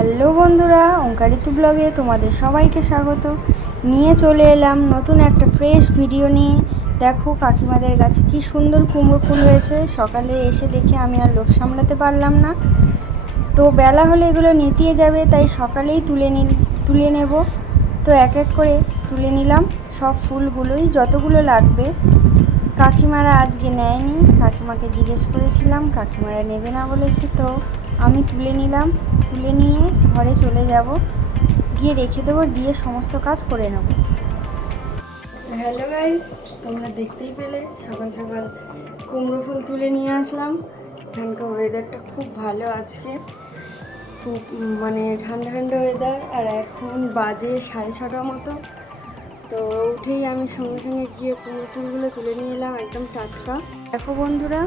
Hello বন্ধুরা, ওঙ্কারিতু ব্লগে তোমাদের সবাইকে স্বাগত। নিয়ে চলে এলাম নতুন একটা ফ্রেশ ভিডিও নিয়ে। দেখো কাকিমাদের গাছে কি সুন্দর কুমড়ো ফুল হয়েছে। সকালে এসে দেখে আমি আর লোভ সামলাতে পারলাম না, তো বেলা হলে এগুলো নেতিয়ে যাবে, তাই সকালেই তুলে নেব। তো এক এক করে তুলে নিলাম সব ফুলগুলোই, যতগুলো লাগবে। কাকিমারা আজকে নেয়নি, কাকিমাকে জিজ্ঞেস করেছিলাম, কাকিমারা নেবে না বলেছে, তো আমি তুলে নিলাম। তুলে নিয়ে ঘরে চলে যাব, গিয়ে রেখে দেবো, দিয়ে সমস্ত কাজ করে নেব। হ্যালো গাইস, তোমরা দেখতেই পেলে সকাল সকাল কুমড়ো ফুল তুলে নিয়ে আসলাম। এখানকার ওয়েদারটা খুব ভালো আজকে, খুব মানে ঠান্ডা ঠান্ডা ওয়েদার। আর এখন বাজে 6:30 মতো। তো উঠেই আমি সঙ্গে সঙ্গে গিয়ে কুমড়ো ফুলগুলো তুলে নিয়ে এলাম, একদম টাটকা। দেখো বন্ধুরা,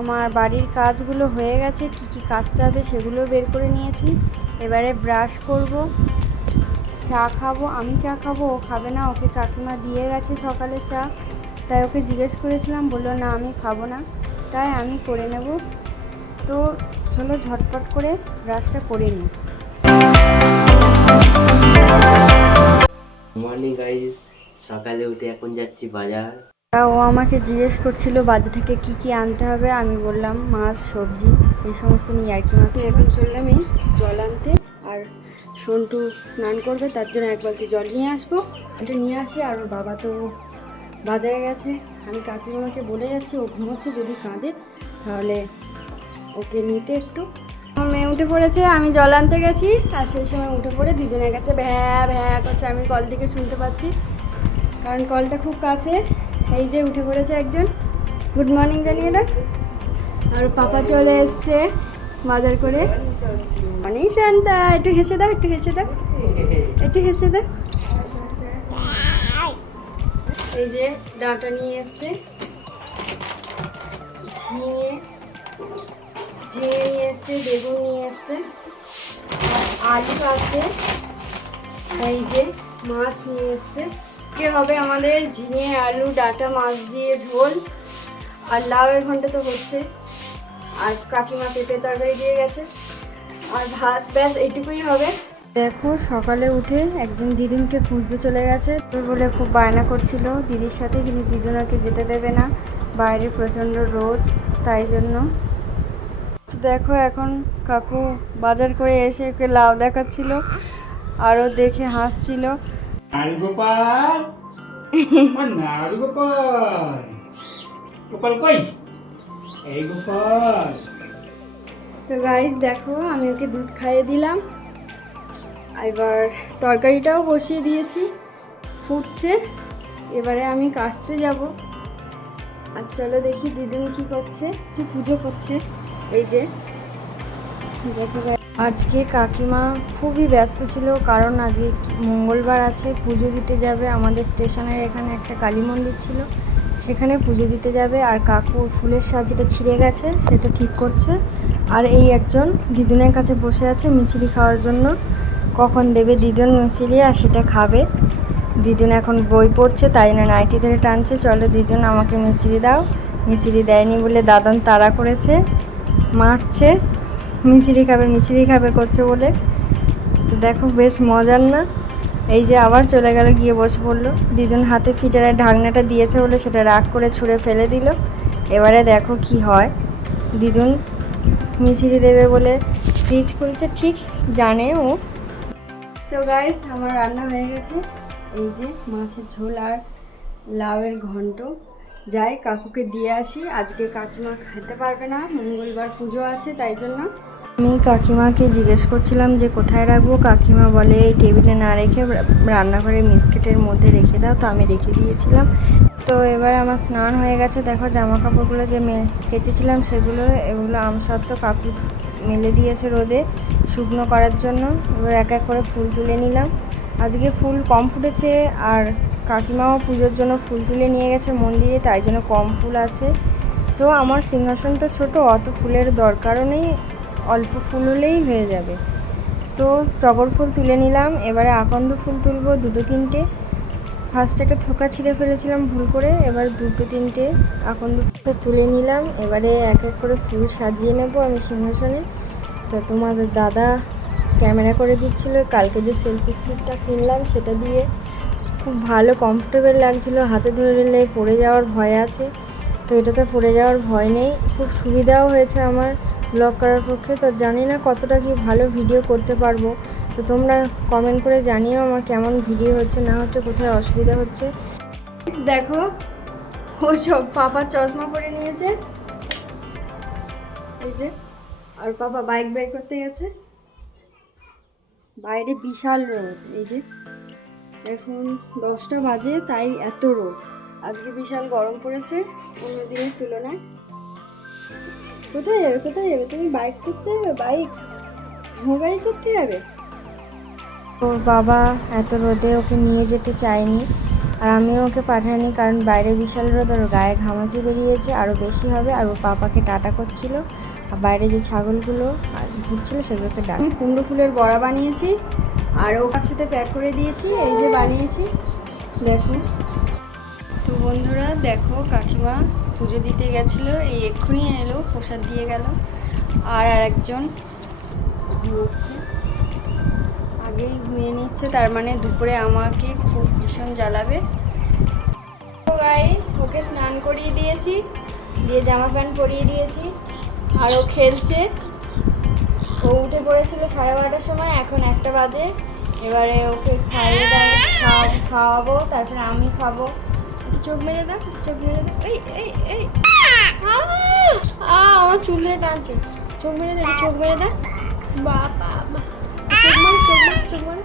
আমার বাড়ির কাজগুলো হয়ে গেছে, কি কি কাজতে হবে সেগুলো বের করে নিয়েছি। এবারে ব্রাশ করব, চা খাবো। আমি চা খাবো, ও খাবে না, ওকে কাকিমা দিয়ে গেছে সকালে চা। তাই ওকে জিজ্ঞেস করেছিলাম, বললো না আমি খাবো না, তাই আমি করে নেব। তো চলো ঝটপট করে ব্রাশটা করে নিই। মর্নিং গাইস, সকালে উঠে এখন যাচ্ছি বাজার। ও আমাকে জিজ্ঞেস করছিল বাজার থেকে কি কি আনতে হবে। আমি বললাম মাছ, সবজি, এই সমস্ত নিয়ে আর কি মাছ। এখন চললাম এই জল আনতে, আর সন্টু স্নান করবে, তার জন্য এক বালতি জল নিয়ে আসবো। এটা নিয়ে আসি। আর ওর বাবা তো বাজারে গেছে। আমি কাকিমাকে বলে যাচ্ছি, ও ঘুমোচ্ছে, যদি কাঁদে তাহলে ওকে নিতে একটু। আমার মেয়ে উঠে পড়েছে, আমি জল আনতে গেছি, আর সেই সময় উঠে পড়ে দিদুনের কাছে ভ্যা ভ্যা করছে। আমি কল থেকে শুনতে পাচ্ছি, কারণ কলটা খুব কাছে। এই যে উঠে পড়েছে একজন, গুড মর্নিং জানিয়ে দাও। আর পাপা চলে এসছে বাজার করে। অনেক শান্তা, একটু হেসে দাও, একটু হেসে দাও, একটু হেসে দাও। এই যে ডাঁটা নিয়ে এসছে, ঝিঙে নিয়ে এসছে, বেগুন নিয়ে এসছে, আলু আছে, এই যে মাছ নিয়ে এসছে। কে হবে আমাদের ঝিঙে, আলু, ডাঁটা, মাছ দিয়ে ঝোল, আর লাউয়ের ঘন্টা তো হচ্ছে, আর কাকিমা পেঁপে তরকারি দিয়ে গেছে, আর ভাত, ব্যাস এইটুকুই হবে। দেখো সকালে উঠে একজন দিদুনকে খুঁজতে চলে গেছে, তো বলে খুব বায়না করছিল দিদির সাথে, কিন্তু দিদুন ওকে যেতে দেবে না, বাইরে প্রচণ্ড রোদ, তাই জন্য। তো দেখো এখন কাকু বাজার করে এসে ওকে লাউ দেখাচ্ছিল, আরও দেখে হাসছিল। গোপাল নাড়ু গোপাল, গোপাল কই? এই গোপাল। তো গাইস দেখো, আমি ওকে দুধ খাইয়ে দিলাম, এবার তরকারিটাও বসিয়ে দিয়েছি, ফুটছে। এবারে আমি কাচতে যাব। আর চলো দেখি দিদুন কি করছে, কি পুজো করছে। এই যে দেখো, আজকে কাকিমা খুবই ব্যস্ত ছিল, কারণ আজকে মঙ্গলবার আছে, পুজো দিতে যাবে। আমাদের স্টেশনের এখানে একটা কালী মন্দির ছিল, সেখানে পুজো দিতে যাবে। আর কাকু ফুলের সাজ যেটা ছিঁড়ে গেছে সেটা ঠিক করছে। আর এই একজন দিদুনের কাছে বসে আছে মিচিরি খাওয়ার জন্য, কখন দেবে দিদুন মিচিরি আর সেটা খাবে। দিদুন এখন বই পড়ছে, তাই না নাইটি ধরে টানছে, চলো দিদুন আমাকে মিচিরি দাও। মিচিরি দেয়নি বলে দাদন তাড়া করেছে, মারছে, মিচিরি খাবে করছে বলে। তো দেখো বেশ মজার না। এই যে আবার চলে গেল, গিয়ে বসে পড়লো। দিদুন হাতে ফিটারের ঢাকনাটা দিয়েছে বলে সেটা রাগ করে ছুঁড়ে ফেলে দিল। এবারে দেখো কি হয়। দিদুন মিচিরি দেবে বলে ফ্রিজ খুলছে, ঠিক জানে ও। তো গাইস, আমার রান্না হয়ে গেছে। এই যে মাছের ঝোল আর লাউয়ের ঘন্ট। যাই কাকুকে দিয়ে আসি, আজকে কাকিমা খেতে পারবে না, মঙ্গলবার পুজো আছে, তাই জন্য। আমি কাকিমাকে জিজ্ঞেস করছিলাম যে কোথায় রাখবো। কাকিমা বলে এই টেবিলে না রেখে রান্নাঘরে মিস্কেটের মধ্যে রেখে দাও, তো আমি রেখে দিয়েছিলাম। তো এবার আমার স্নান হয়ে গেছে। দেখো জামা কাপড়গুলো যে কেচেছিলাম সেগুলো, এগুলো আমসত্ত্ব কাকু মেলে দিয়েছে রোদে শুকনো করার জন্য। এবার এক এক করে ফুল তুলে নিলাম। আজকে ফুল কম ফুটেছে, আর কাকিমাও পুজোর জন্য ফুল তুলে নিয়ে গেছে মন্দিরে, তাই জন্য কম ফুল আছে। তো আমার সিংহাসন তো ছোটো, অত ফুলের দরকারও নেই, অল্প ফুল হলেই হয়ে যাবে। তো টগর ফুল তুলে নিলাম। এবারে আকন্দ ফুল তুলবো দুটো তিনটে। ফার্স্টে একটা থোকা ছিঁড়ে ফেলেছিলাম ভুল করে, এবার দুটো তিনটে আকন্দ ফুল তুলে নিলাম। এবারে এক এক করে ফুল সাজিয়ে নেব আমি সিংহাসনে। তো তোমাদের দাদা ক্যামেরা করে দিচ্ছিল। কালকে যে সেলফি স্টিকটা কিনলাম সেটা দিয়ে খুব ভালো কমফোর্টেবল লাগছিল, হাতে ধরলে পড়ে যাওয়ার ভয় আছে, তো এটাতে পড়ে যাওয়ার ভয় নেই। খুব সুবিধাও হয়েছে আমার ব্লগ করার পক্ষে। তো জানি না কতটা কি ভালো ভিডিও করতে পারবো, তো তোমরা কমেন্ট করে জানিও আমার কেমন ভিডিও হচ্ছে না হচ্ছে, কোথায় অসুবিধা হচ্ছে। দেখো ও সব পাপার চশমা পরে নিয়েছে, এই যে, আর পাপা বাইক বের করতে গেছে। বাইরে বিশাল রোদ, এই যে এখন 10টা বাজে, তাই এত রোদ। আজকে বিশাল গরম পড়েছে অন্য দিনের তুলনায়। কোথায় যাবে কোথায় যাবে তুমি? বাইক চড়তে যাবে? বাইক গাড়ি চড়তে যাবে? ওর বাবা এত রোদে ওকে নিয়ে যেতে চায়নি, আর আমিও ওকে পাঠাইনি, কারণ বাইরে বিশাল রোদ, ওর গায়ে ঘামাচি বেরিয়েছে, আরও বেশি হবে। আর ওর পাপাকে টাটা করছিল, আর বাইরে যে ছাগলগুলো আর ঘুরছিল সেগুলোকে ডাক। আমি কুমড়ো ফুলের বড়া বানিয়েছি আর ও একসাথে প্যাক করে দিয়েছি, এই যে বানিয়েছি দেখো। তো বন্ধুরা দেখো, কাকিমা পুজো দিতে গেছিলো, এই এক্ষুনি এলো, প্রসাদ দিয়ে গেল। আর একজন ঘুমোচ্ছে, আগেই ঘুমিয়ে নিচ্ছে, তার মানে দুপুরে আমাকে খুব ভীষণ জ্বালাবে। তো গাইস, ওকে স্নান করিয়ে দিয়েছি, দিয়ে জামা প্যান্ট পরিয়ে দিয়েছি, আর ও খেলছে। ও উঠে পড়েছিল 12:30টার সময়, এখন 1টা বাজে। এবারে ওকে খাইয়ে খাওয়াবো, তারপরে আমি খাবো। একটু চোখ মেরে দাও, একটু চোখ মেরে দাও। এই এই এই আমার চুল ধরে টানছে। চোখ মেরে দে, চোখ মেরে দে। বাবা, চোখ মারে, চোখ মারে, চোখ মারে।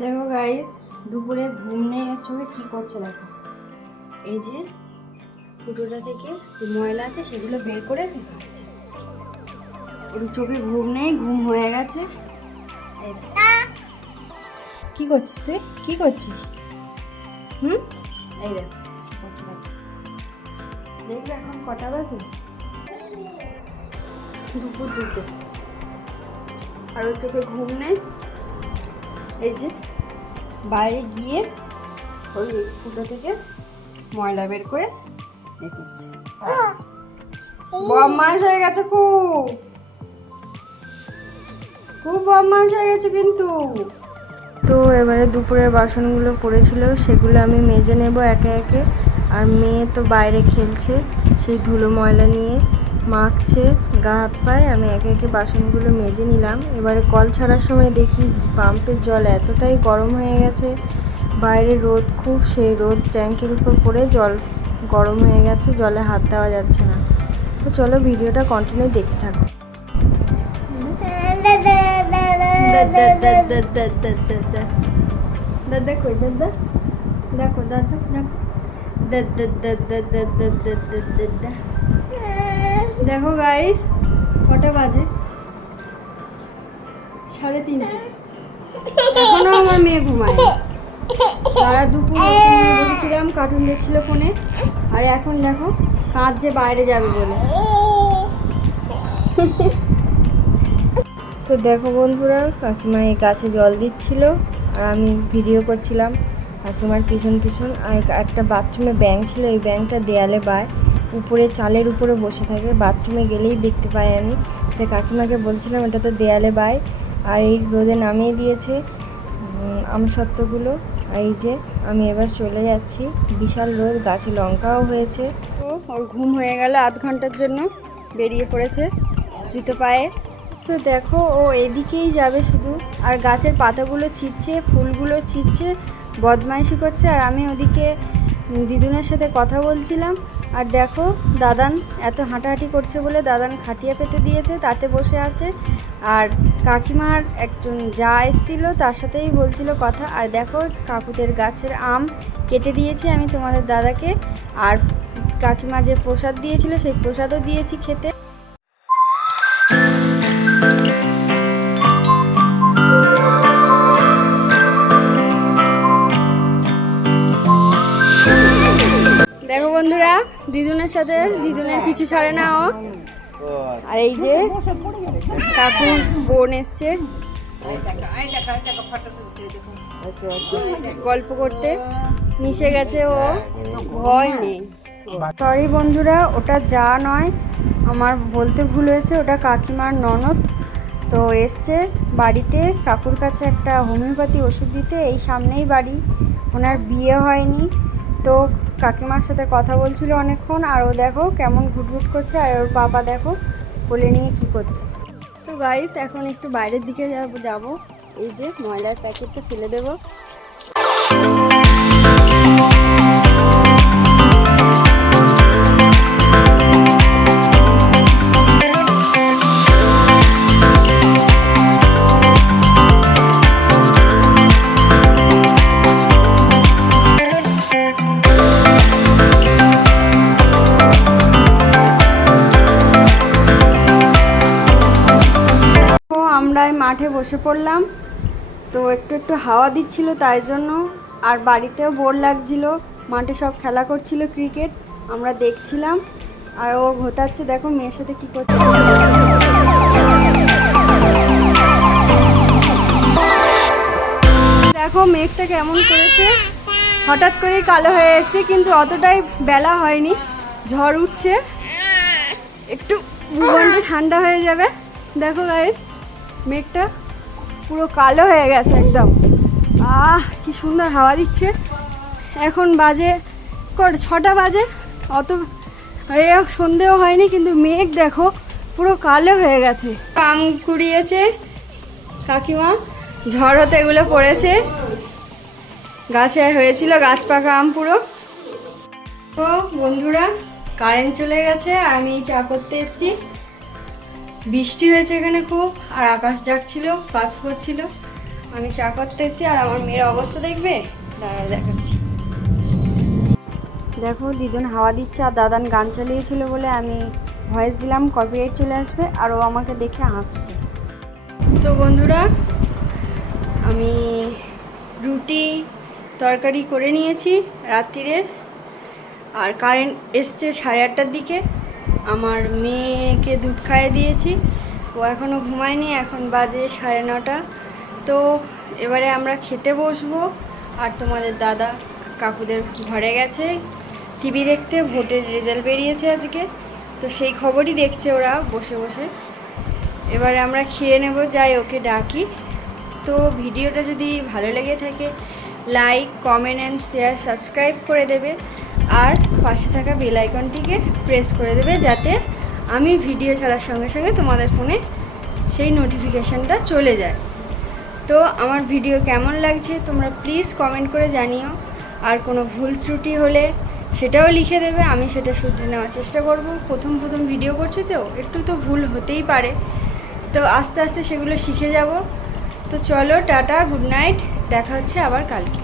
দেখো গাইস, দুপুরে ঘুম নেই ওর চোখে, কি করছে দেখো। এই যে ফুটোটা থেকে ময়লা আছে সেগুলো বের করে খাচ্ছে। ওর চোখে ঘুম নেই, ঘুম হয়ে গেছে। কি করছিস তুই? কি করছিস? এই দেখ কি করছে দেখো। দেখবে এখন কটা বাজে? দুপুর 2টে, আর ওর চোখে ঘুম নেই। এই যে বাইরে গিয়ে ওই ফুটো থেকে ময়লা বের করে রেখেছে। বদমাশ হয়ে গেছে, খুব বদমাশ হয়ে গেছে কিন্তু। তো এবারে দুপুরের বাসনগুলো পড়েছিল, সেগুলো আমি মেজে নেব একে একে। আর মেয়ে তো বাইরে খেলছে, সেই ধুলো ময়লা নিয়ে মাখছে গা হাত পায়ে। আমি একে একে বাসনগুলো মেজে নিলাম। এবারে কল ছাড়ার সময় দেখি পাম্পের জল এতটাই গরম হয়ে গেছে, বাইরে রোদ খুব, সেই রোদ ট্যাঙ্কের উপর পড়ে জল গরম হয়ে গেছে, জলে হাত দেওয়া যাচ্ছে না। তো চলো ভিডিওটা কন্টিনিউ দেখতে থাকো। দাদা কই? দাদা দেখো, দাদা দেখো, দেখো গাইস, কটা বাজে? 3:30। এখনো আমার মেয়ে ঘুমায়। সারা দুপুর বসেছিলাম, কার্টুন দেখছিল ফোনে, আর এখন দেখো কাঁদছে বাইরে যাবে বলে। তো দেখো বন্ধুরা, কাকিমা এই গাছে জল দিচ্ছিল আর আমি ভিডিও করছিলাম কাকিমার পিছন পিছন। আর একটা বাথরুমে ব্যাঙ ছিল, এই ব্যাঙটা দেয়ালে বায়, উপরে চালের উপরে বসে থাকে, বাথরুমে গেলেই দেখতে পাই আমি। তো কাকিমাকে বলছিলাম এটা তো দেয়ালে বায়। আর এই রোদে নামিয়ে দিয়েছে আমসত্ত্বগুলো। আর এই যে আমি এবার চলে যাচ্ছি, বিশাল রোদ, গাছে লঙ্কাও হয়েছে। তো ওর ঘুম হয়ে গেল, আধ ঘন্টার জন্য বেরিয়ে পড়েছে জুতো পায়ে। তো দেখো ও এদিকেই যাবে শুধু, আর গাছের পাতাগুলো ছিঁড়ছে, ফুলগুলো ছিঁড়ছে, বদমাইশি করছে। আর আমি ওদিকে দিদুনের সাথে কথা বলছিলাম। আর দেখো দাদান এত হাঁটাহাঁটি করছে বলে দাদান খাটিয়া পেতে দিয়েছে, তাতে বসে আছে। আর কাকিমার একজন যা এসেছিলো তার সাথেই বলছিল কথা। আর দেখো কাকুদের গাছের আম কেটে দিয়েছি আমি তোমাদের দাদাকে, আর কাকিমা যে প্রসাদ দিয়েছিল সেই প্রসাদও দিয়েছি খেতে। দেখো বন্ধুরা, দিদুনের সাথে, দিদুনের পিছু ছাড়ে না ও। আর এই যে কাকুর বোন এসছে গল্প করতে, মিশে গেছে ও, ভয় নেই। সরি বন্ধুরা, ওটা যা নয়, আমার বলতে ভুল হয়েছে, ওটা কাকিমার ননদ। তো এসছে বাড়িতে কাকুর কাছে একটা হোমিওপ্যাথি ওষুধ দিতে। এই সামনেই বাড়ি, ওনার বিয়ে হয়নি। তো কাকিমার সাথে কথা বলছিল অনেকক্ষণ, আর ও দেখো কেমন ঘুটঘুট করছে, আর ওর পাপা দেখো কোলে নিয়ে কি করছে। তো গাইস এখন একটু বাইরের দিকে যাব। এই যে ময়লার প্যাকেটটা ফেলে দেবো। আমরা মাঠে বসে পড়লাম। তো একটু একটু হাওয়া দিচ্ছিল তাই জন্য, আর বাড়িতেও বোর লাগছিল। মাঠে সব খেলা করছিল ক্রিকেট, আমরা দেখছিলাম। আর ও ঘোতাচ্ছে, দেখো মেয়ের সাথে কি করছে। দেখো মেঘটা কেমন করেছে, হঠাৎ করেই কালো হয়ে এসেছে, কিন্তু অতটাই বেলা হয়নি। ঝড় উঠছে, একটু ভূগোলটা ঠান্ডা হয়ে যাবে। দেখো গাইস, মেঘটা পুরো কালো হয়ে গেছে একদম। কি সুন্দর হাওয়া দিচ্ছে। এখন বাজে 6টা বাজে, অত সন্ধেও হয়নি, কিন্তু মেঘ দেখো পুরো কালো হয়ে গেছে। আম কুড়িয়েছে কাকিমা, ঝড় হতে এগুলো পড়েছে। গাছে হয়েছিল গাছ পাকা আম পুরো। তো বন্ধুরা, কারেন্ট চলে গেছে আর আমি চা করতে এসেছি। বৃষ্টি হয়েছে এখানে খুব, আর আকাশ ডাকছিল, কাজ করছিল। আমি চা করতে এসেছি, আর আমার মেয়ের অবস্থা দেখবে, দাঁড়াও দেখাচ্ছি। দেখো দিদুন হাওয়া দিচ্ছে, আর দাদান গান চালিয়েছিল বলে আমি ভয়েস দিলাম, কপিরাইট চলে আসবে। আর ও আমাকে দেখে হাসছে। তো বন্ধুরা, আমি রুটি তরকারি করে নিয়েছি রাত্রিরের, আর কারেন্ট এসছে 8:30টার দিকে। আমার মেয়েকে দুধ খাইয়ে দিয়েছি, ও এখনও ঘুমায়নি, এখন বাজে 9:30। তো এবারে আমরা খেতে বসবো। আর তোমাদের দাদা কাকুদের ঘরে গেছে টিভি দেখতে, ভোটের রেজাল্ট বেরিয়েছে আজকে, তো সেই খবরই দেখছে ওরা বসে বসে। এবারে আমরা খেয়ে নেব, যাই ওকে ডাকি। তো ভিডিওটা যদি ভালো লেগে থাকে, like, comment and share, subscribe করে দেবে। আর পাশে থাকা বেল আইকনটিকে প্রেস করে দেবে, যাতে আমি ভিডিও ছাড়ার সঙ্গে সঙ্গে তোমাদের ফোনে সেই নোটিফিকেশানটা চলে যায়। তো আমার ভিডিও কেমন লাগছে তোমরা প্লিজ কমেন্ট করে জানিও। আর কোনো ভুল ত্রুটি হলে সেটাও লিখে দেবে, আমি সেটা শুধরে নেওয়ার চেষ্টা করব। প্রথম ভিডিও করছি তো একটু তো ভুল হতেই পারে, তো আস্তে আস্তে সেগুলো শিখে যাব। তো চলো, টাটা, গুড নাইট, দেখা হচ্ছে আবার কালকে।